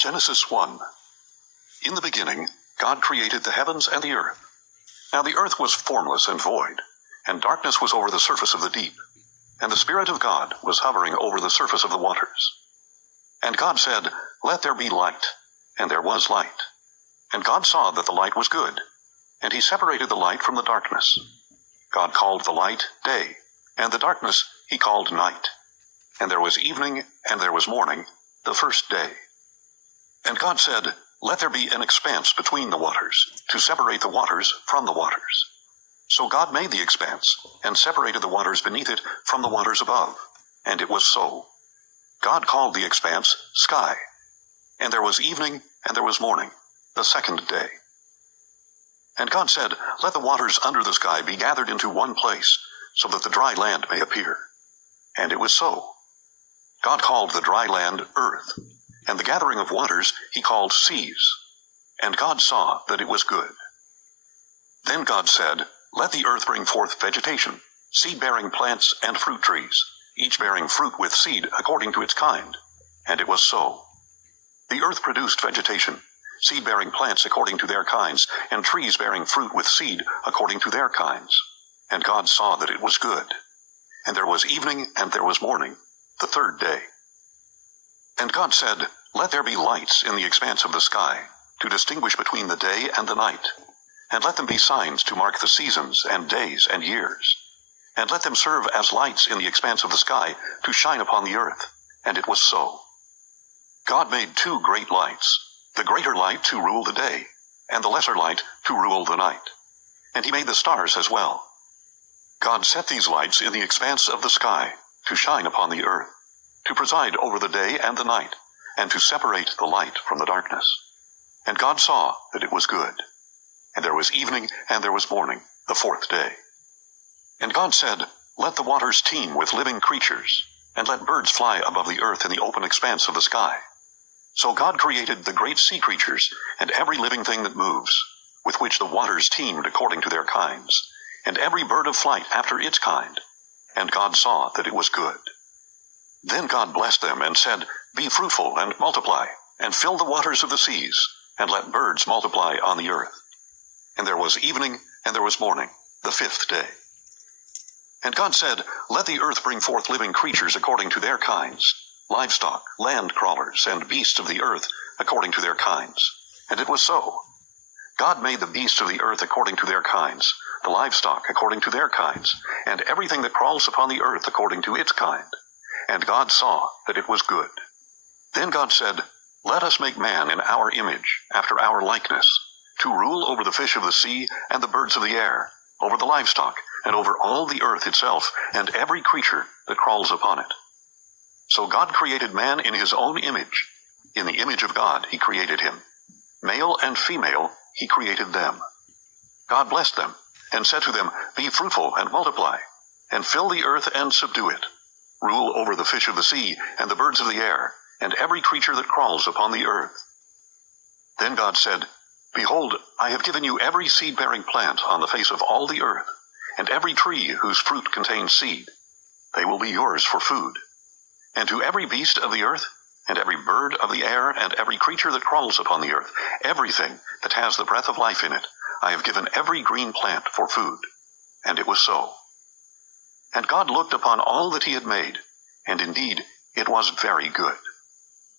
Genesis 1. In the beginning, God created the heavens and the earth. Now the earth was formless and void, and darkness was over the surface of the deep, and the Spirit of God was hovering over the surface of the waters. And God said, "Let there be light," and there was light. And God saw that the light was good, and he separated the light from the darkness. God called the light day, and the darkness he called night. And there was evening, and there was morning, the first day. And God said, "Let there be an expanse between the waters, to separate the waters from the waters." So God made the expanse, and separated the waters beneath it from the waters above. And it was so. God called the expanse sky. And there was evening, and there was morning, the second day. And God said, "Let the waters under the sky be gathered into one place, so that the dry land may appear." And it was so. God called the dry land earth, and the gathering of waters he called seas. And God saw that it was good. Then God said, "Let the earth bring forth vegetation, seed-bearing plants and fruit trees, each bearing fruit with seed according to its kind." And it was so. The earth produced vegetation, seed-bearing plants according to their kinds, and trees bearing fruit with seed according to their kinds. And God saw that it was good. And there was evening, and there was morning, the third day. And God said, "Let there be lights in the expanse of the sky, to distinguish between the day and the night. And let them be signs to mark the seasons and days and years. And let them serve as lights in the expanse of the sky, to shine upon the earth." And it was so. God made two great lights, the greater light to rule the day, and the lesser light to rule the night. And he made the stars as well. God set these lights in the expanse of the sky, to shine upon the earth, to preside over the day and the night, and to separate the light from the darkness. And God saw that it was good. And there was evening, and there was morning, the fourth day. And God said, "Let the waters teem with living creatures, and let birds fly above the earth in the open expanse of the sky." So God created the great sea creatures, and every living thing that moves, with which the waters teemed according to their kinds, and every bird of flight after its kind. And God saw that it was good. Then God blessed them and said, "Be fruitful and multiply, and fill the waters of the seas, and let birds multiply on the earth." And there was evening, and there was morning, the fifth day. And God said, "Let the earth bring forth living creatures according to their kinds, livestock, land crawlers, and beasts of the earth according to their kinds." And it was so. God made the beasts of the earth according to their kinds, the livestock according to their kinds, and everything that crawls upon the earth according to its kind. And God saw that it was good. Then God said, "Let us make man in our image, after our likeness, to rule over the fish of the sea and the birds of the air, over the livestock, and over all the earth itself, and every creature that crawls upon it." So God created man in his own image. In the image of God he created him. Male and female he created them. God blessed them, and said to them, "Be fruitful and multiply, and fill the earth and subdue it. Rule over the fish of the sea and the birds of the air, and every creature that crawls upon the earth." Then God said, "Behold, I have given you every seed-bearing plant on the face of all the earth, and every tree whose fruit contains seed. They will be yours for food. And to every beast of the earth, and every bird of the air, and every creature that crawls upon the earth, everything that has the breath of life in it, I have given every green plant for food." And it was so. And God looked upon all that he had made, and indeed it was very good.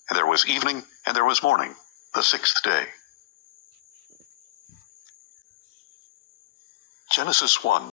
And there was evening, and there was morning, the sixth day. Genesis 1.